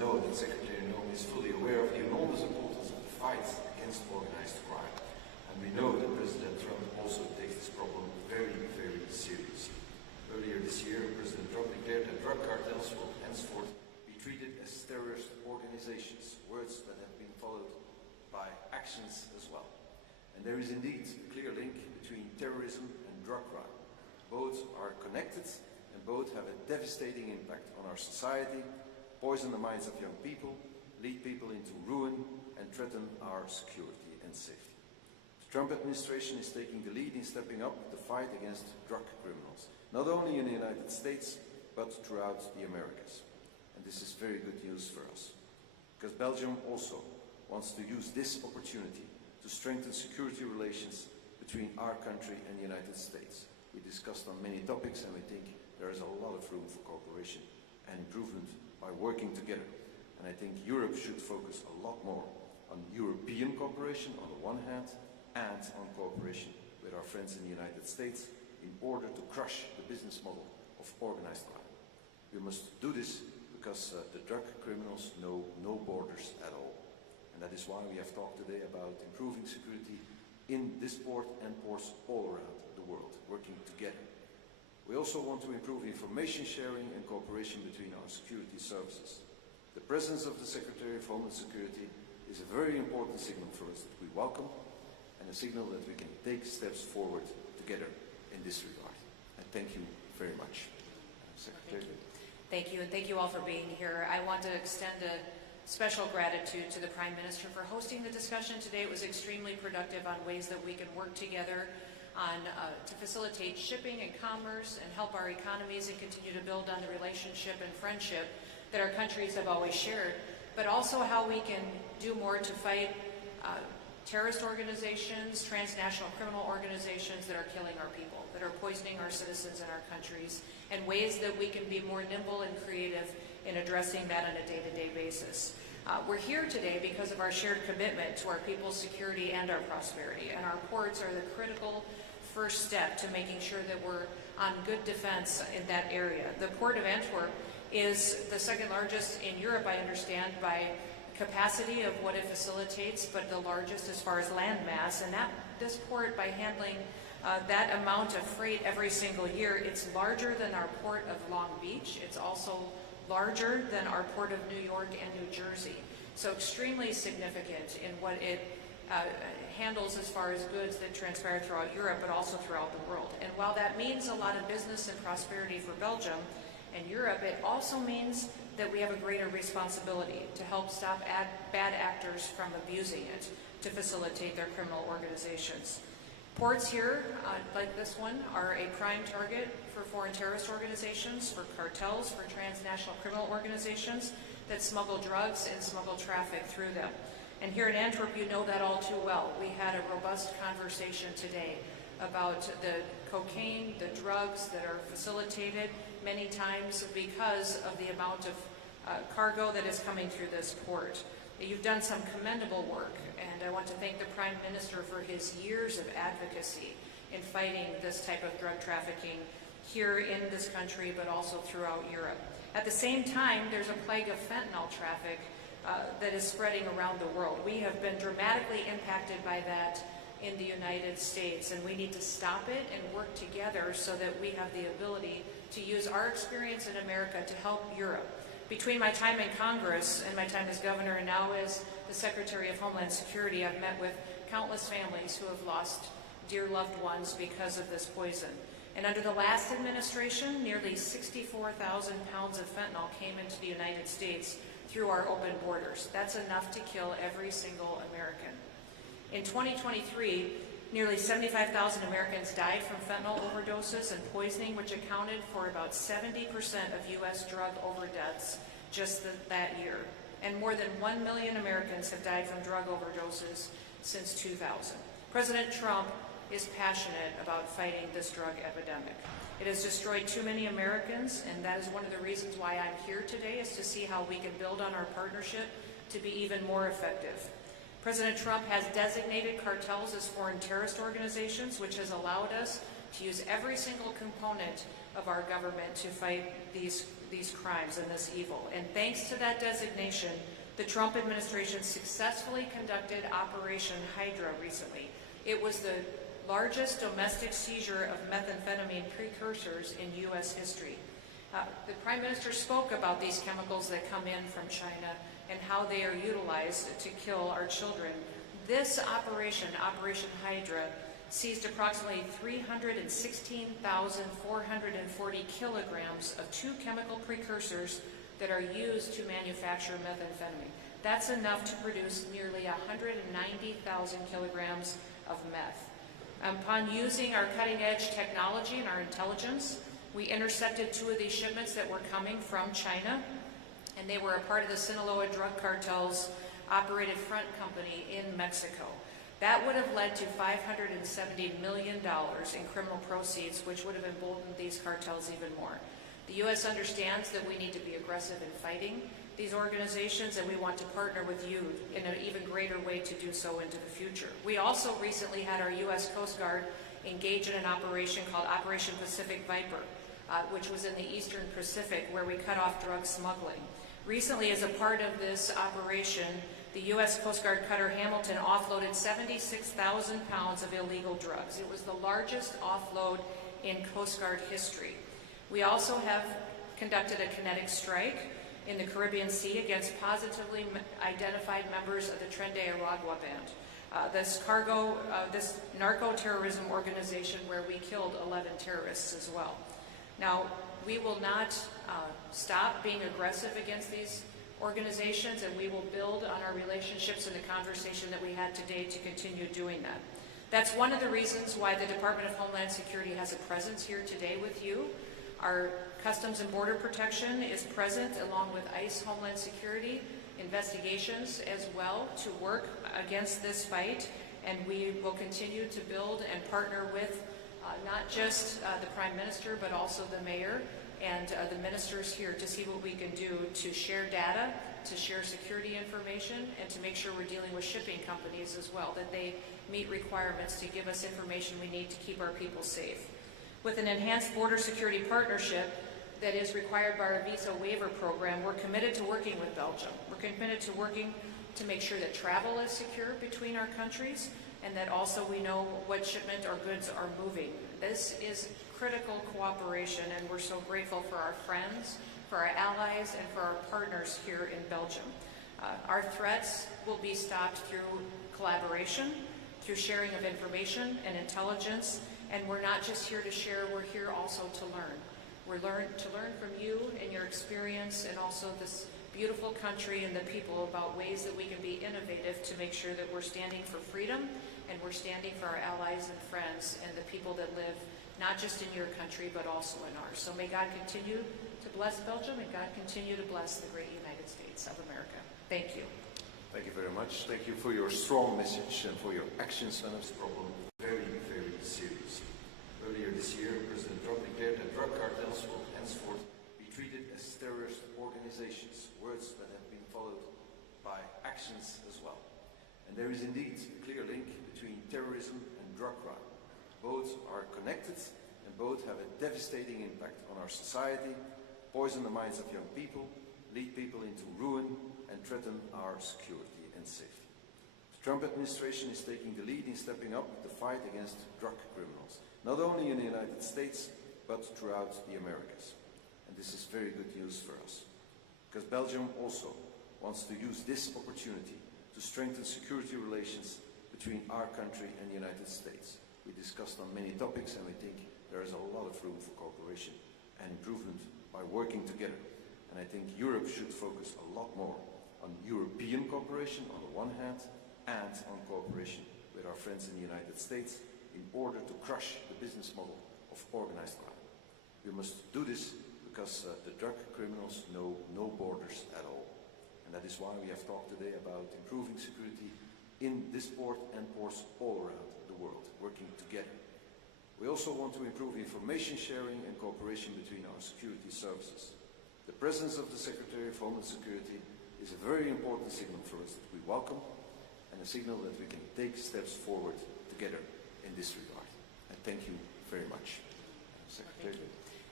know that Secretary Noem is fully aware of the enormous importance of the fight against organized crime. And we know that President Trump also takes this problem very, very seriously. Earlier this year, President Trump declared that drug cartels will henceforth be treated as terrorist organizations, words that have been followed by actions as well. And there is indeed a clear link between terrorism and drug crime. Both are connected and both have a devastating impact on our society, poison the minds of young people, lead people into ruin, and threaten our security and safety. The Trump administration is taking the lead in stepping up the fight against drug criminals, not only in the United States, but throughout the Americas. And this is very good news for us, because Belgium also wants to use this opportunity to strengthen security relations between our country and the United States. We discussed on many topics, and we think there is a lot of room for cooperation and improvement by working together. And I think Europe should focus a lot more on European cooperation on the one hand, and on cooperation with our friends in the United States in order to crush the business model of organized crime. We must do this because the drug criminals know no borders at all. And that is why we have talked today about improving security in this port and ports all around the world, working together. We also want to improve information sharing and cooperation between our security services. The presence of the Secretary of Homeland Security is a very important signal for us that we welcome, and a signal that we can take steps forward together in this regard. And thank you very much, Secretary. Thank you, and thank you all for being here. I want to extend a special gratitude to the Prime Minister for hosting the discussion today. It was extremely productive on ways that we can work together on to facilitate shipping and commerce and help our economies and continue to build on the relationship and friendship that our countries have always shared, but also how we can do more to fight terrorist organizations, transnational criminal organizations that are killing our people, that are poisoning our citizens and our countries, and ways that we can be more nimble and creative in addressing that on a day-to-day basis. We're here today because of our shared commitment to our people's security and our prosperity, and our ports are the critical first step to making sure that we're on good defense in that area. The Port of Antwerp is the second largest in Europe, I understand, by capacity of what it facilitates, but the largest as far as land mass. And this port, by handling that amount of freight every single year, it's larger than our port of Long Beach. It's also larger than our port of New York and New Jersey. So extremely significant in what it handles as far as goods that transpire throughout Europe, but also throughout the world. And while that means a lot of business and prosperity for Belgium and Europe, it also means that we have a greater responsibility to help stop bad actors from abusing it to facilitate their criminal organizations. Ports here, like this one, are a prime target for foreign terrorist organizations, for cartels, for transnational criminal organizations that smuggle drugs and smuggle traffic through them. And here in Antwerp, you know that all too well. We had a robust conversation today about the cocaine, the drugs that are facilitated many times because of the amount of cargo that is coming through this port. You've done some commendable work, and I want to thank the Prime Minister for his years of advocacy in fighting this type of drug trafficking here in this country, but also throughout Europe. At the same time, there's a plague of fentanyl traffic that is spreading around the world. We have been dramatically impacted by that in the United States, and we need to stop it and work together so that we have the ability to use our experience in America to help Europe. Between my time in Congress and my time as governor and now as the Secretary of Homeland Security, I've met with countless families who have lost dear loved ones because of this poison. And under the last administration, nearly 64,000 pounds of fentanyl came into the United States through our open borders. That's enough to kill every single American. In 2023, nearly 75,000 Americans died from fentanyl overdoses and poisoning, which accounted for about 70% of U.S. drug overdeaths just that year. And more than 1 million Americans have died from drug overdoses since 2000. President Trump is passionate about fighting this drug epidemic. It has destroyed too many Americans, and that is one of the reasons why I'm here today, is to see how we can build on our partnership to be even more effective. President Trump has designated cartels as foreign terrorist organizations, which has allowed us to use every single component of our government to fight these these crimes and this evil. And thanks to that designation, the Trump administration successfully conducted Operation Hydra recently. It was the largest domestic seizure of methamphetamine precursors in U.S. history. The Prime Minister spoke about these chemicals that come in from China and how they are utilized to kill our children. This operation, Operation Hydra, seized approximately 316,440 kilograms of two chemical precursors that are used to manufacture methamphetamine. That's enough to produce nearly 190,000 kilograms of meth. Upon using our cutting-edge technology and our intelligence, we intercepted two of these shipments that were coming from China, and they were a part of the Sinaloa drug cartel's operated front company in Mexico. That would have led to $570 million in criminal proceeds, which would have emboldened these cartels even more. The U.S. understands that we need to be aggressive in fighting these organizations, and we want to partner with you in an even greater way to do so into the future. We also recently had our U.S. Coast Guard engage in an operation called Operation Pacific Viper, which was in the Eastern Pacific, where we cut off drug smuggling. Recently, as a part of this operation, the U.S. Coast Guard cutter Hamilton offloaded 76,000 pounds of illegal drugs. It was the largest offload in Coast Guard history. We also have conducted a kinetic strike in the Caribbean Sea against positively identified members of the Tren de Aragua band. This narco-terrorism organization where we killed 11 terrorists as well. Now, we will not stop being aggressive against these organizations, and we will build on our relationships and the conversation that we had today to continue doing that. That's one of the reasons why the Department of Homeland Security has a presence here today with you. Our Customs and Border Protection is present along with ICE Homeland Security investigations as well to work against this fight, and we will continue to build and partner with not just the Prime Minister but also the Mayor and the ministers here to see what we can do to share data, to share security information, and to make sure we're dealing with shipping companies as well, that they meet requirements to give us information we need to keep our people safe. With an enhanced border security partnership that is required by our visa waiver program, we're committed to working with Belgium. We're committed to working to make sure that travel is secure between our countries and that also we know what shipment or goods are moving. This is critical cooperation, and we're so grateful for our friends, for our allies, and for our partners here in Belgium. Our threats will be stopped through collaboration, through sharing of information and intelligence, and we're not just here to share, we're here also to learn. We're to learn from you and your experience and also this beautiful country and the people about ways that we can be innovative to make sure that we're standing for freedom and we're standing for our allies and friends and the people that live not just in your country but also in ours. So may God continue to bless Belgium and God continue to bless the great United States of America. Thank you. Thank you very much. Thank you for your strong message and for your actions on this problem. Very, very serious. Earlier this year, President Trump declared that drug cartels will henceforth be treated as terrorist organizations, words that have been followed by actions as well. And there is indeed a clear link between terrorism and drug crime. Both are connected and both have a devastating impact on our society, poison the minds of young people, lead people into ruin, and threaten our security and safety. The Trump administration is taking the lead in stepping up the fight against drug criminals, not only in the United States, but throughout the Americas. And this is very good news for us, because Belgium also wants to use this opportunity to strengthen security relations between our country and the United States. We discussed on many topics, and we think there is a lot of room for cooperation and improvement by working together. And I think Europe should focus a lot more on European cooperation on the one hand, and on cooperation with our friends in the United States in order to crush the business model of organized crime. We must do this because the drug criminals know no borders at all. And that is why we have talked today about improving security in this port and ports all around the world, working together. We also want to improve information sharing and cooperation between our security services. The presence of the Secretary of Homeland Security is a very important signal for us that we welcome, and a signal that we can take steps forward together in this regard. And thank you very much, Secretary.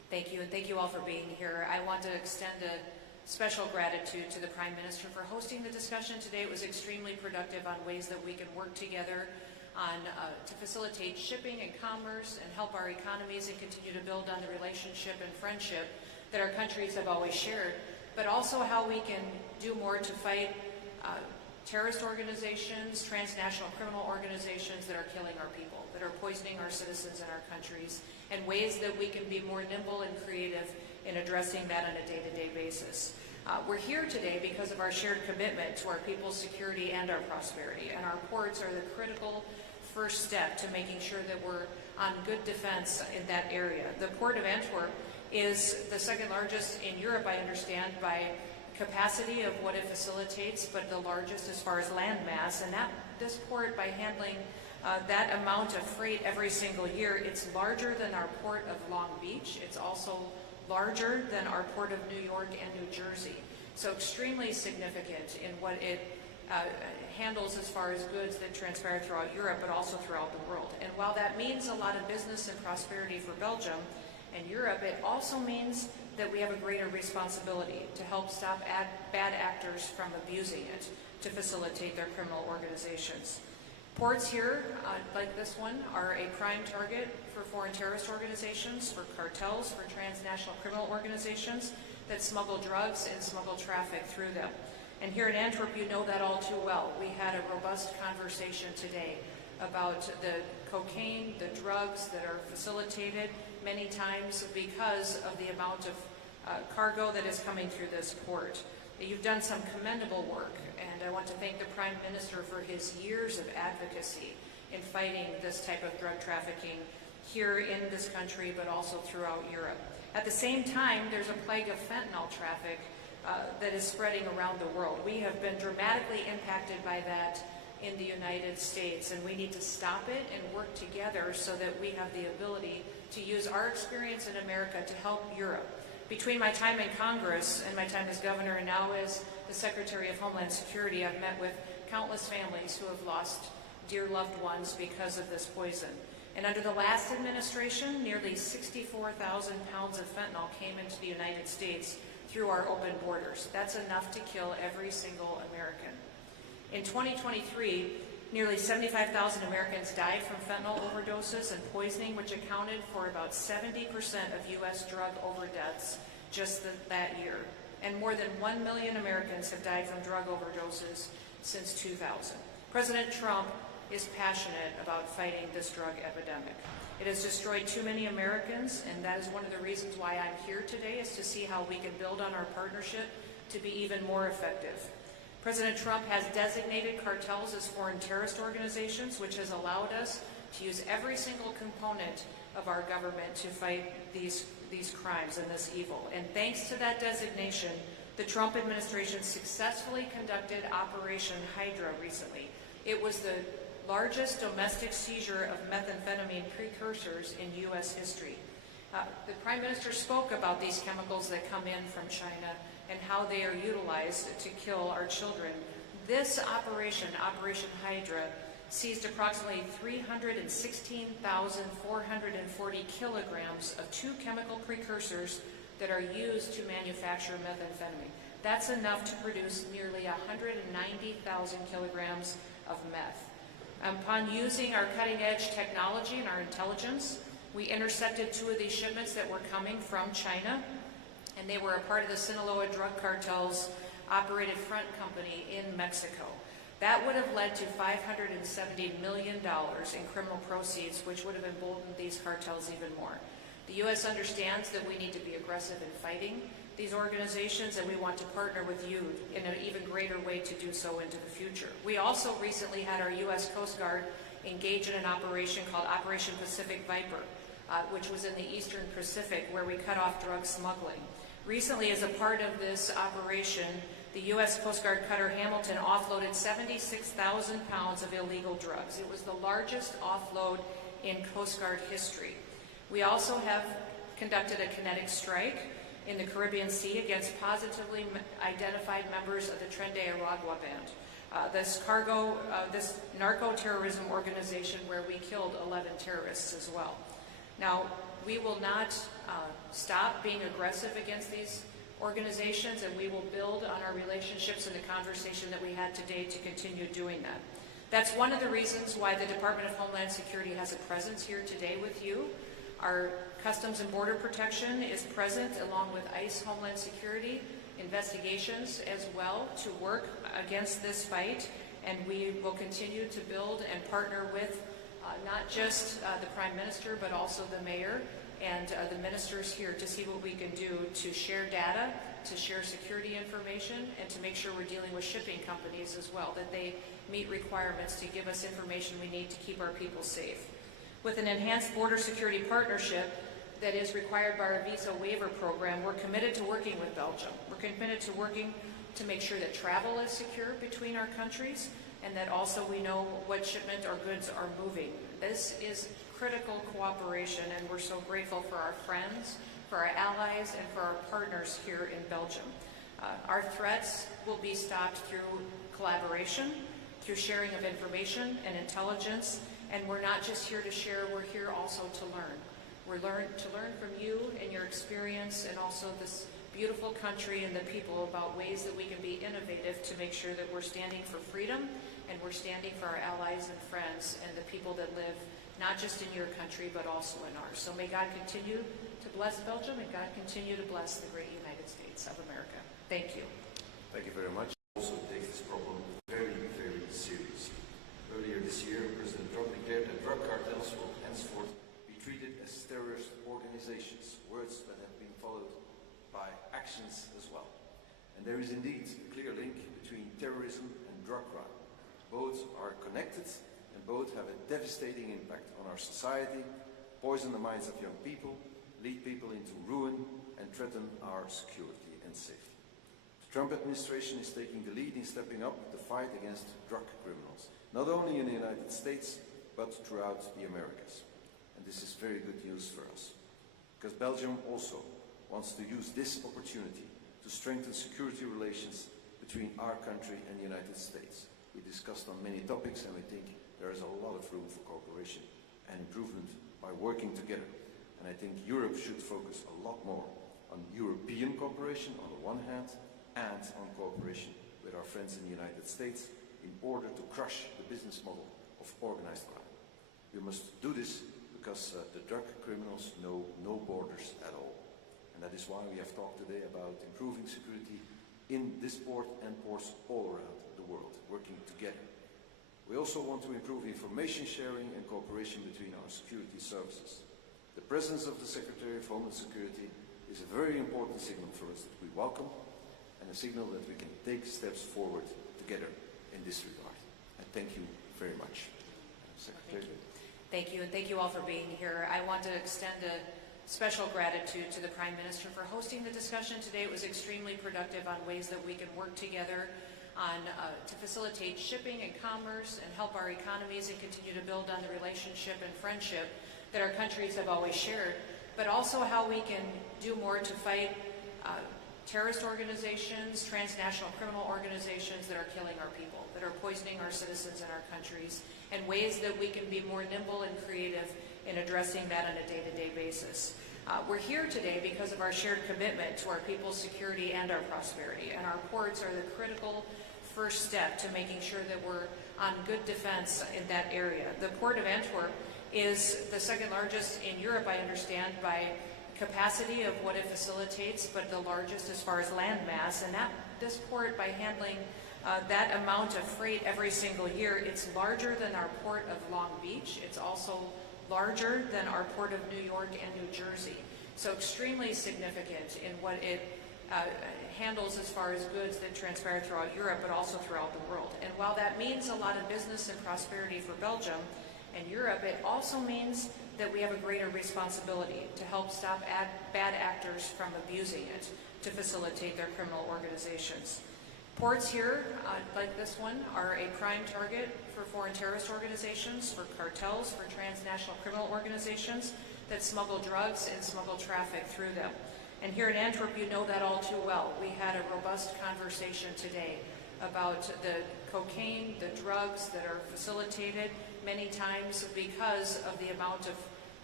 Thank you, and thank you all for being here. I want to extend a special gratitude to the Prime Minister for hosting the discussion today. It was extremely productive on ways that we can work together to facilitate shipping and commerce and help our economies and continue to build on the relationship and friendship that our countries have always shared, but also how we can do more to fight terrorist organizations, transnational criminal organizations that are killing our people, that are poisoning our citizens and our countries, and ways that we can be more nimble and creative in addressing that on a day-to-day basis. We're here today because of our shared commitment to our people's security and our prosperity, and our ports are the critical first step to making sure that we're on good defense in that area. The Port of Antwerp is the second largest in Europe, I understand, by capacity of what it facilitates, but the largest as far as land mass. And this port, by handling that amount of freight every single year, it's larger than our port of Long Beach. It's also larger than our port of New York and New Jersey. So extremely significant in what it handles as far as goods that transpire throughout Europe, but also throughout the world. And while that means a lot of business and prosperity for Belgium and Europe, it also means that we have a greater responsibility to help stop bad actors from abusing it to facilitate their criminal organizations. Ports here, like this one, are a prime target for foreign terrorist organizations, for cartels, for transnational criminal organizations that smuggle drugs and smuggle traffic through them. And here in Antwerp, you know that all too well. We had a robust conversation today about the cocaine, the drugs that are facilitated many times because of the amount of cargo that is coming through this port. You've done some commendable work, and I want to thank the Prime Minister for his years of advocacy in fighting this type of drug trafficking here in this country, but also throughout Europe. At the same time, there's a plague of fentanyl traffic that is spreading around the world. We have been dramatically impacted by that in the United States, and we need to stop it and work together so that we have the ability to use our experience in America to help Europe. Between my time in Congress and my time as governor and now as the Secretary of Homeland Security, I've met with countless families who have lost dear loved ones because of this poison. And under the last administration, nearly 64,000 pounds of fentanyl came into the United States through our open borders. That's enough to kill every single American. In 2023, nearly 75,000 Americans died from fentanyl overdoses and poisoning, which accounted for about 70% of U.S. drug overdeaths just that year. And more than 1 million Americans have died from drug overdoses since 2000. President Trump is passionate about fighting this drug epidemic. It has destroyed too many Americans, and that is one of the reasons why I'm here today, is to see how we can build on our partnership to be even more effective. President Trump has designated cartels as foreign terrorist organizations, which has allowed us to use every single component of our government to fight these crimes and this evil. And thanks to that designation, the Trump administration successfully conducted Operation Hydra recently. It was the largest domestic seizure of methamphetamine precursors in U.S. history. The Prime Minister spoke about these chemicals that come in from China and how they are utilized to kill our children. This operation, Operation Hydra, seized approximately 316,440 kilograms of two chemical precursors that are used to manufacture methamphetamine. That's enough to produce nearly 190,000 kilograms of meth. Upon using our cutting-edge technology and our intelligence, we intercepted two of these shipments that were coming from China, and they were a part of the Sinaloa drug cartel's operated front company in Mexico. That would have led to $570 million in criminal proceeds, which would have emboldened these cartels even more. The U.S. understands that we need to be aggressive in fighting these organizations, and we want to partner with you in an even greater way to do so into the future. We also recently had our U.S. Coast Guard engage in an operation called Operation Pacific Viper, which was in the Eastern Pacific, where we cut off drug smuggling. Recently, as a part of this operation, the U.S. Coast Guard cutter Hamilton offloaded 76,000 pounds of illegal drugs. It was the largest offload in Coast Guard history. We also have conducted a kinetic strike in the Caribbean Sea against positively identified members of the Tren de Aragua band. This narco-terrorism organization where we killed 11 terrorists as well. Now, we will not stop being aggressive against these organizations, and we will build on our relationships and the conversation that we had today to continue doing that. That's one of the reasons why the Department of Homeland Security has a presence here today with you. Our Customs and Border Protection is present along with ICE Homeland Security investigations as well to work against this fight, and we will continue to build and partner with not just the Prime Minister but also the Mayor and the ministers here to see what we can do to share data, to share security information, and to make sure we're dealing with shipping companies as well, that they meet requirements to give us information we need to keep our people safe. With an enhanced border security partnership that is required by our visa waiver program, we're committed to working with Belgium. We're committed to working to make sure that travel is secure between our countries and that also we know what shipment or goods are moving. This is critical cooperation, and we're so grateful for our friends, for our allies, and for our partners here in Belgium. Our threats will be stopped through collaboration, through sharing of information and intelligence, and we're not just here to share, we're here also to learn. We're to learn from you and your experience and also this beautiful country and the people about ways that we can be innovative to make sure that we're standing for freedom and we're standing for our allies and friends and the people that live not just in your country but also in ours. So may God continue to bless Belgium and God continue to bless the great United States of America. Thank you. Thank you very much. Also take this problem very, very seriously. Earlier this year, President Trump declared that drug cartels will henceforth be treated as terrorist organizations, words that have been followed by actions as well. And there is indeed a clear link between terrorism and drug crime. Both are connected and both have a devastating impact on our society, poison the minds of young people, lead people into ruin, and threaten our security and safety. The Trump administration is taking the lead in stepping up the fight against drug criminals, not only in the United States, but throughout the Americas. And this is very good news for us, because Belgium also wants to use this opportunity to strengthen security relations between our country and the United States. We discussed on many topics, and we think there is a lot of room for cooperation and improvement by working together. And I think Europe should focus a lot more on European cooperation on the one hand, and on cooperation with our friends in the United States in order to crush the business model of organized crime. We must do this because the drug criminals know no borders at all. And that is why we have talked today about improving security in this port and ports all around the world, working together. We also want to improve information sharing and cooperation between our security services. The presence of the Secretary of Homeland Security is a very important signal for us that we welcome, and a signal that we can take steps forward together in this regard. And thank you very much, Secretary. Thank you, and thank you all for being here. I want to extend a special gratitude to the Prime Minister for hosting the discussion today. It was extremely productive on ways that we can work together on to facilitate shipping and commerce and help our economies and continue to build on the relationship and friendship that our countries have always shared, but also how we can do more to fight terrorist organizations, transnational criminal organizations that are killing our people, that are poisoning our citizens in our countries, and ways that we can be more nimble and creative in addressing that on a day-to-day basis. We're here today because of our shared commitment to our people's security and our prosperity, and our ports are the critical first step to making sure that we're on good defense in that area. The Port of Antwerp is the second largest in Europe, I understand, by capacity of what it facilitates, but the largest as far as land mass. And this port, by handling that amount of freight every single year, it's larger than our port of Long Beach. It's also larger than our port of New York and New Jersey. So extremely significant in what it handles as far as goods that transpire throughout Europe, but also throughout the world. And while that means a lot of business and prosperity for Belgium and Europe, it also means that we have a greater responsibility to help stop bad actors from abusing it to facilitate their criminal organizations. Ports here, like this one, are a prime target for foreign terrorist organizations, for cartels, for transnational criminal organizations that smuggle drugs and smuggle traffic through them. And here in Antwerp, you know that all too well. We had a robust conversation today about the cocaine, the drugs that are facilitated many times because of the amount of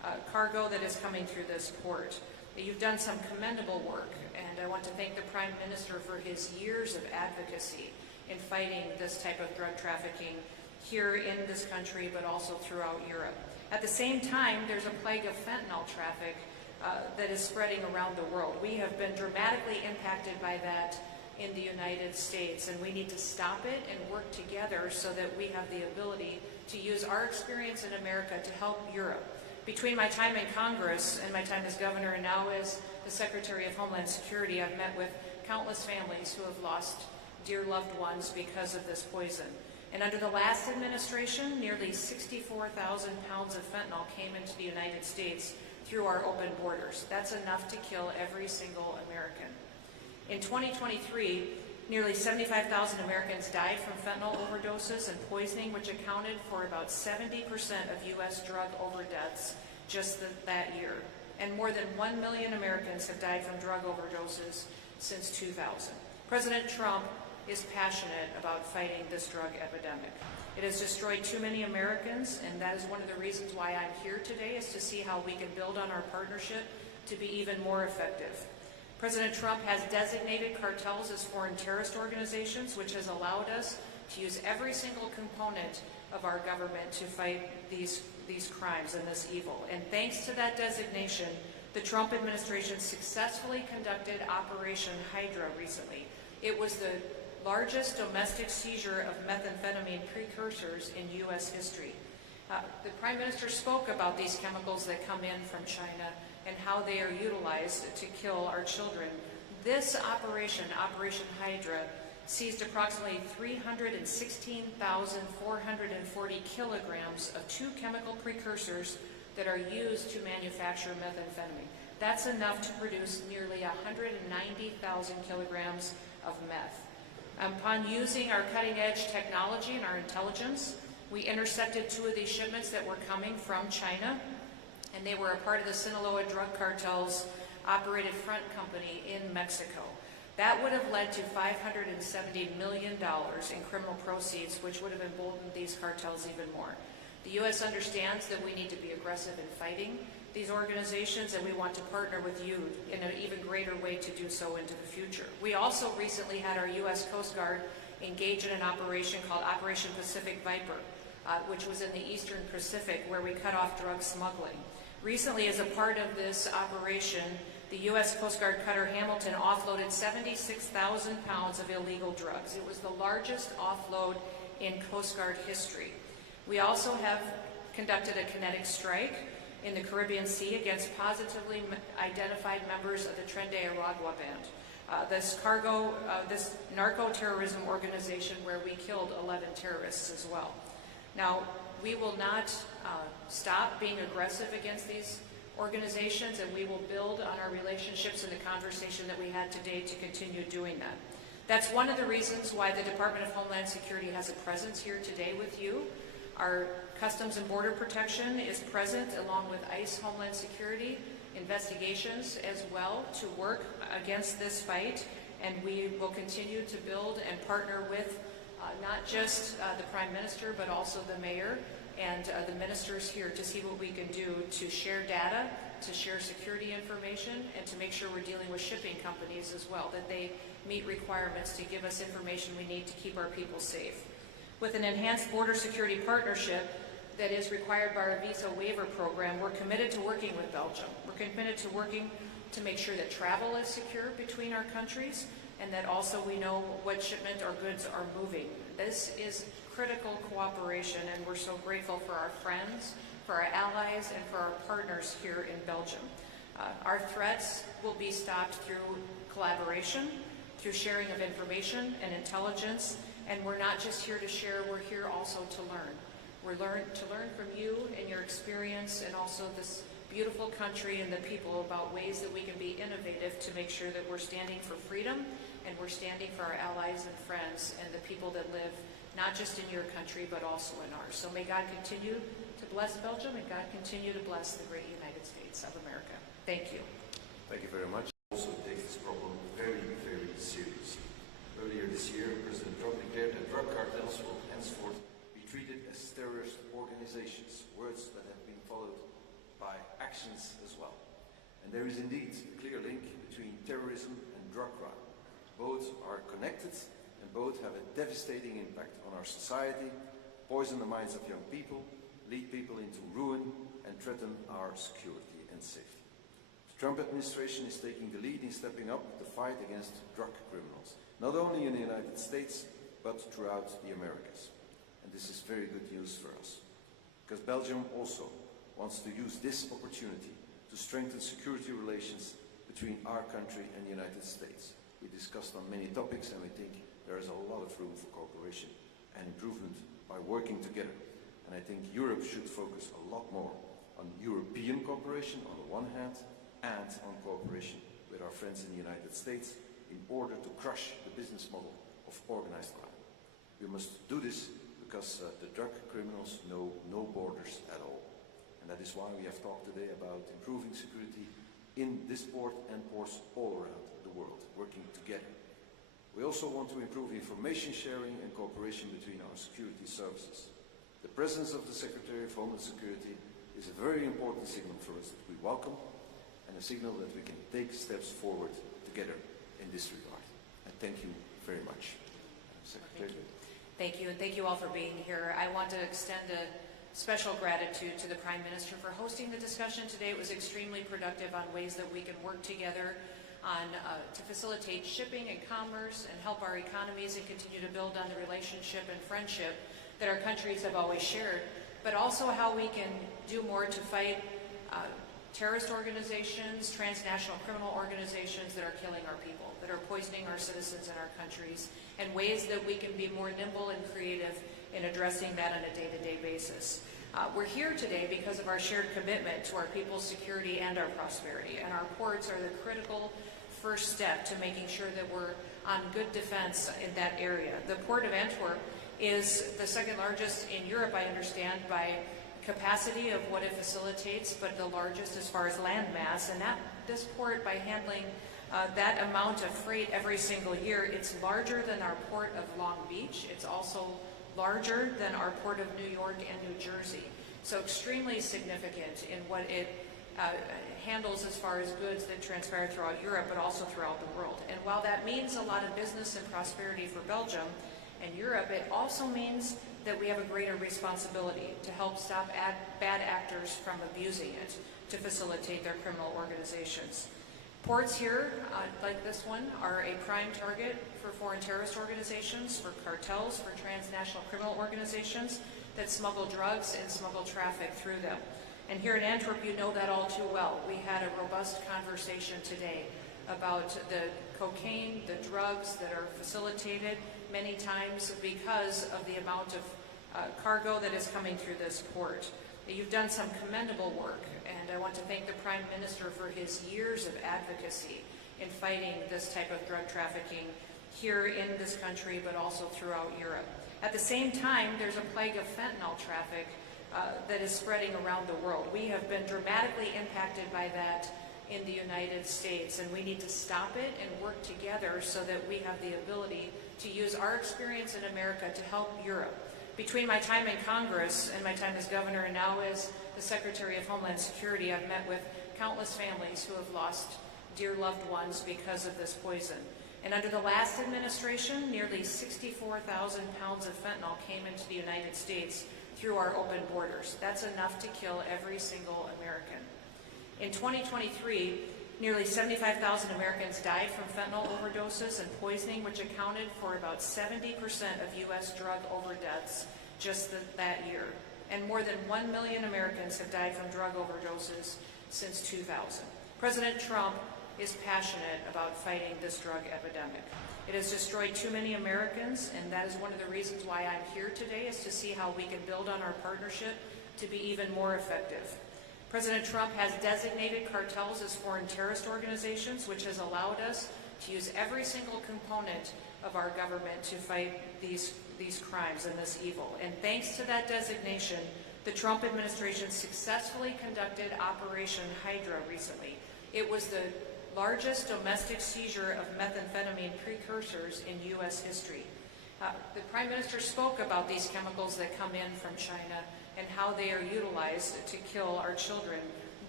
cargo that is coming through this port. You've done some commendable work, and I want to thank the Prime Minister for his years of advocacy in fighting this type of drug trafficking here in this country, but also throughout Europe. At the same time, there's a plague of fentanyl traffic that is spreading around the world. We have been dramatically impacted by that in the United States, and we need to stop it and work together so that we have the ability to use our experience in America to help Europe. Between my time in Congress and my time as governor and now as the Secretary of Homeland Security, I've met with countless families who have lost dear loved ones because of this poison. And under the last administration, nearly 64,000 pounds of fentanyl came into the United States through our open borders. That's enough to kill every single American. In 2023, nearly 75,000 Americans died from fentanyl overdoses and poisoning, which accounted for about 70% of U.S. drug overdeaths just that year. And more than 1 million Americans have died from drug overdoses since 2000. President Trump is passionate about fighting this drug epidemic. It has destroyed too many Americans, and that is one of the reasons why I'm here today, is to see how we can build on our partnership to be even more effective. President Trump has designated cartels as foreign terrorist organizations, which has allowed us to use every single component of our government to fight these crimes and this evil. And thanks to that designation, the Trump administration successfully conducted Operation Hydra recently. It was the largest domestic seizure of methamphetamine precursors in U.S. history. The Prime Minister spoke about these chemicals that come in from China and how they are utilized to kill our children. This operation, Operation Hydra, seized approximately 316,440 kilograms of two chemical precursors that are used to manufacture methamphetamine. That's enough to produce nearly 190,000 kilograms of meth. Upon using our cutting-edge technology and our intelligence, we intercepted two of these shipments that were coming from China, and they were a part of the Sinaloa drug cartel's operated front company in Mexico. That would have led to $570 million in criminal proceeds, which would have emboldened these cartels even more. The U.S. understands that we need to be aggressive in fighting these organizations, and we want to partner with you in an even greater way to do so into the future. We also recently had our U.S. Coast Guard engage in an operation called Operation Pacific Viper, which was in the Eastern Pacific, where we cut off drug smuggling. Recently, as a part of this operation, the U.S. Coast Guard cutter Hamilton offloaded 76,000 pounds of illegal drugs. It was the largest offload in Coast Guard history. We also have conducted a kinetic strike in the Caribbean Sea against positively identified members of the Tren de Aragua band. This narco-terrorism organization where we killed 11 terrorists as well. Now, we will not stop being aggressive against these organizations, and we will build on our relationships and the conversation that we had today to continue doing that. That's one of the reasons why the Department of Homeland Security has a presence here today with you. Our Customs and Border Protection is present along with ICE Homeland Security investigations as well to work against this fight, and we will continue to build and partner with not just the Prime Minister, but also the Mayor and the ministers here to see what we can do to share data, to share security information, and to make sure we're dealing with shipping companies as well, that they meet requirements to give us information we need to keep our people safe. With an enhanced border security partnership that is required by our visa waiver program, we're committed to working with Belgium. We're committed to working to make sure that travel is secure between our countries, and that also we know what shipment or goods are moving. This is critical cooperation, and we're so grateful for our friends, for our allies, and for our partners here in Belgium. Our threats will be stopped through collaboration, through sharing of information and intelligence, and we're not just here to share, we're here also to learn. We're to learn from you and your experience, and also this beautiful country and the people, about ways that we can be innovative to make sure that we're standing for freedom, and we're standing for our allies and friends and the people that live not just in your country, but also in ours. So may God continue to bless Belgium, and God continue to bless the great United States of America. Thank you. Thank you very much. Also takes this problem very, very seriously. Earlier this year, President Trump declared that drug cartels will henceforth be treated as terrorist organizations, words that have been followed by actions as well. And there is indeed a clear link between terrorism and drug crime. Both are connected and both have a devastating impact on our society, poison the minds of young people, lead people into ruin, and threaten our security and safety. The Trump administration is taking the lead in stepping up the fight against drug criminals, not only in the United States, but throughout the Americas. And this is very good news for us, because Belgium also wants to use this opportunity to strengthen security relations between our country and the United States. We discussed on many topics, and we think there is a lot of room for cooperation and improvement by working together. And I think Europe should focus a lot more on European cooperation on the one hand, and on cooperation with our friends in the United States in order to crush the business model of organized crime. We must do this because the drug criminals know no borders at all. And that is why we have talked today about improving security in this port and ports all around the world, working together. We also want to improve information sharing and cooperation between our security services. The presence of the Secretary of Homeland Security is a very important signal for us that we welcome, and a signal that we can take steps forward together in this regard. And thank you very much, Secretary. Thank you, and thank you all for being here. I want to extend a special gratitude to the Prime Minister for hosting the discussion today. It was extremely productive on ways that we can work together on to facilitate shipping and commerce and help our economies and continue to build on the relationship and friendship that our countries have always shared, but also how we can do more to fight terrorist organizations, transnational criminal organizations that are killing our people, that are poisoning our citizens and our countries, and ways that we can be more nimble and creative in addressing that on a day-to-day basis. We're here today because of our shared commitment to our people's security and our prosperity, and our ports are the critical first step to making sure that we're on good defense in that area. The Port of Antwerp is the second largest in Europe, I understand, by capacity of what it facilitates, but the largest as far as land mass. And this port, by handling that amount of freight every single year, it's larger than our port of Long Beach. It's also larger than our port of New York and New Jersey. So extremely significant in what it handles as far as goods that transpire throughout Europe, but also throughout the world. And while that means a lot of business and prosperity for Belgium and Europe, it also means that we have a greater responsibility to help stop bad actors from abusing it to facilitate their criminal organizations. Ports here, like this one, are a prime target for foreign terrorist organizations, for cartels, for transnational criminal organizations that smuggle drugs and smuggle traffic through them. And here in Antwerp, you know that all too well. We had a robust conversation today about the cocaine, the drugs that are facilitated many times because of the amount of cargo that is coming through this port. You've done some commendable work, and I want to thank the Prime Minister for his years of advocacy in fighting this type of drug trafficking here in this country, but also throughout Europe. At the same time, there's a plague of fentanyl traffic that is spreading around the world. We have been dramatically impacted by that in the United States, and we need to stop it and work together so that we have the ability to use our experience in America to help Europe. Between my time in Congress and my time as governor and now as the Secretary of Homeland Security, I've met with countless families who have lost dear loved ones because of this poison. And under the last administration, nearly 64,000 pounds of fentanyl came into the United States through our open borders. That's enough to kill every single American. In 2023, nearly 75,000 Americans died from fentanyl overdoses and poisoning, which accounted for about 70% of U.S. drug overdoses just that year. And more than 1 million Americans have died from drug overdoses since 2000. President Trump is passionate about fighting this drug epidemic. It has destroyed too many Americans, and that is one of the reasons why I'm here today, is to see how we can build on our partnership to be even more effective. President Trump has designated cartels as foreign terrorist organizations, which has allowed us to use every single component of our government to fight these crimes and this evil. And thanks to that designation, the Trump administration successfully conducted Operation Hydra recently. It was the largest domestic seizure of methamphetamine precursors in U.S. history. The Prime Minister spoke about these chemicals that come in from China and how they are utilized to kill our children.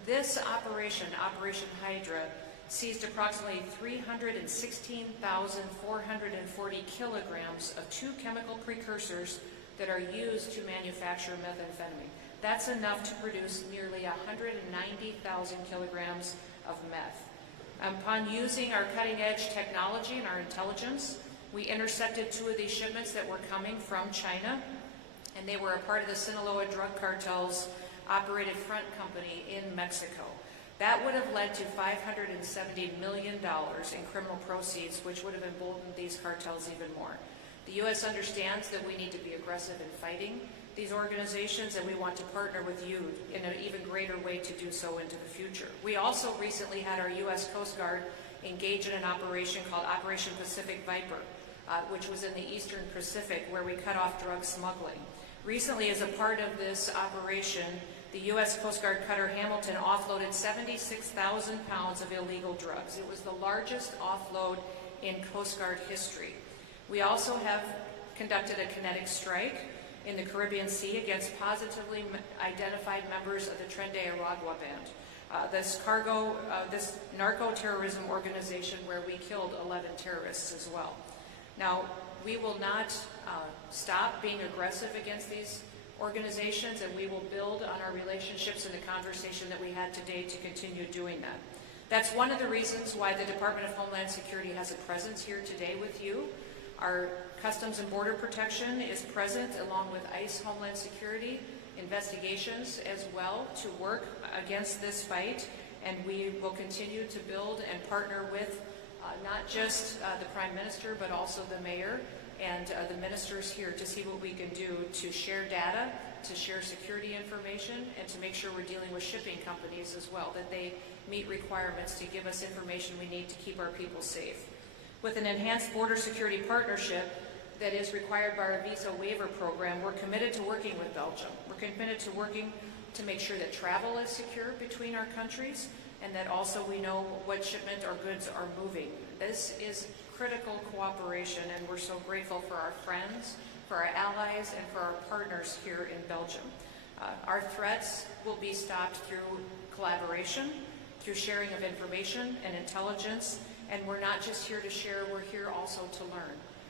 This operation, Operation Hydra, seized approximately 316,440 kilograms of two chemical precursors that are used to manufacture methamphetamine. That's enough to produce nearly 190,000 kilograms of meth. Upon using our cutting-edge technology and our intelligence, we intercepted two of these shipments that were coming from China, and they were a part of the Sinaloa drug cartel's operated front company in Mexico. That would have led to $570 million in criminal proceeds, which would have emboldened these cartels even more. The U.S. understands that we need to be aggressive in fighting these organizations, and we want to partner with you in an even greater way to do so into the future. We also recently had our U.S. Coast Guard engage in an operation called Operation Pacific Viper, which was in the Eastern Pacific, where we cut off drug smuggling. Recently, as a part of this operation, the U.S. Coast Guard cutter Hamilton offloaded 76,000 pounds of illegal drugs. It was the largest offload in Coast Guard history. We also have conducted a kinetic strike in the Caribbean Sea against positively identified members of the Tren de Aragua band. This narco-terrorism organization where we killed 11 terrorists as well. Now, we will not stop being aggressive against these organizations, and we will build on our relationships and the conversation that we had today to continue doing that. That's one of the reasons why the Department of Homeland Security has a presence here today with you. Our Customs and Border Protection is present along with ICE Homeland Security investigations as well to work against this fight, and we will continue to build and partner with not just the Prime Minister but also the Mayor and the ministers here to see what we can do to share data, to share security information, and to make sure we're dealing with shipping companies as well, that they meet requirements to give us information we need to keep our people safe. With an enhanced border security partnership that is required by our visa waiver program, we're committed to working with Belgium. We're committed to working to make sure that travel is secure between our countries, and that also we know what shipment or goods are moving. This is critical cooperation, and we're so grateful for our friends, for our allies, and for our partners here in Belgium. Our threats will be stopped through collaboration, through sharing of information and intelligence, and we're not just here to share, we're here also to learn.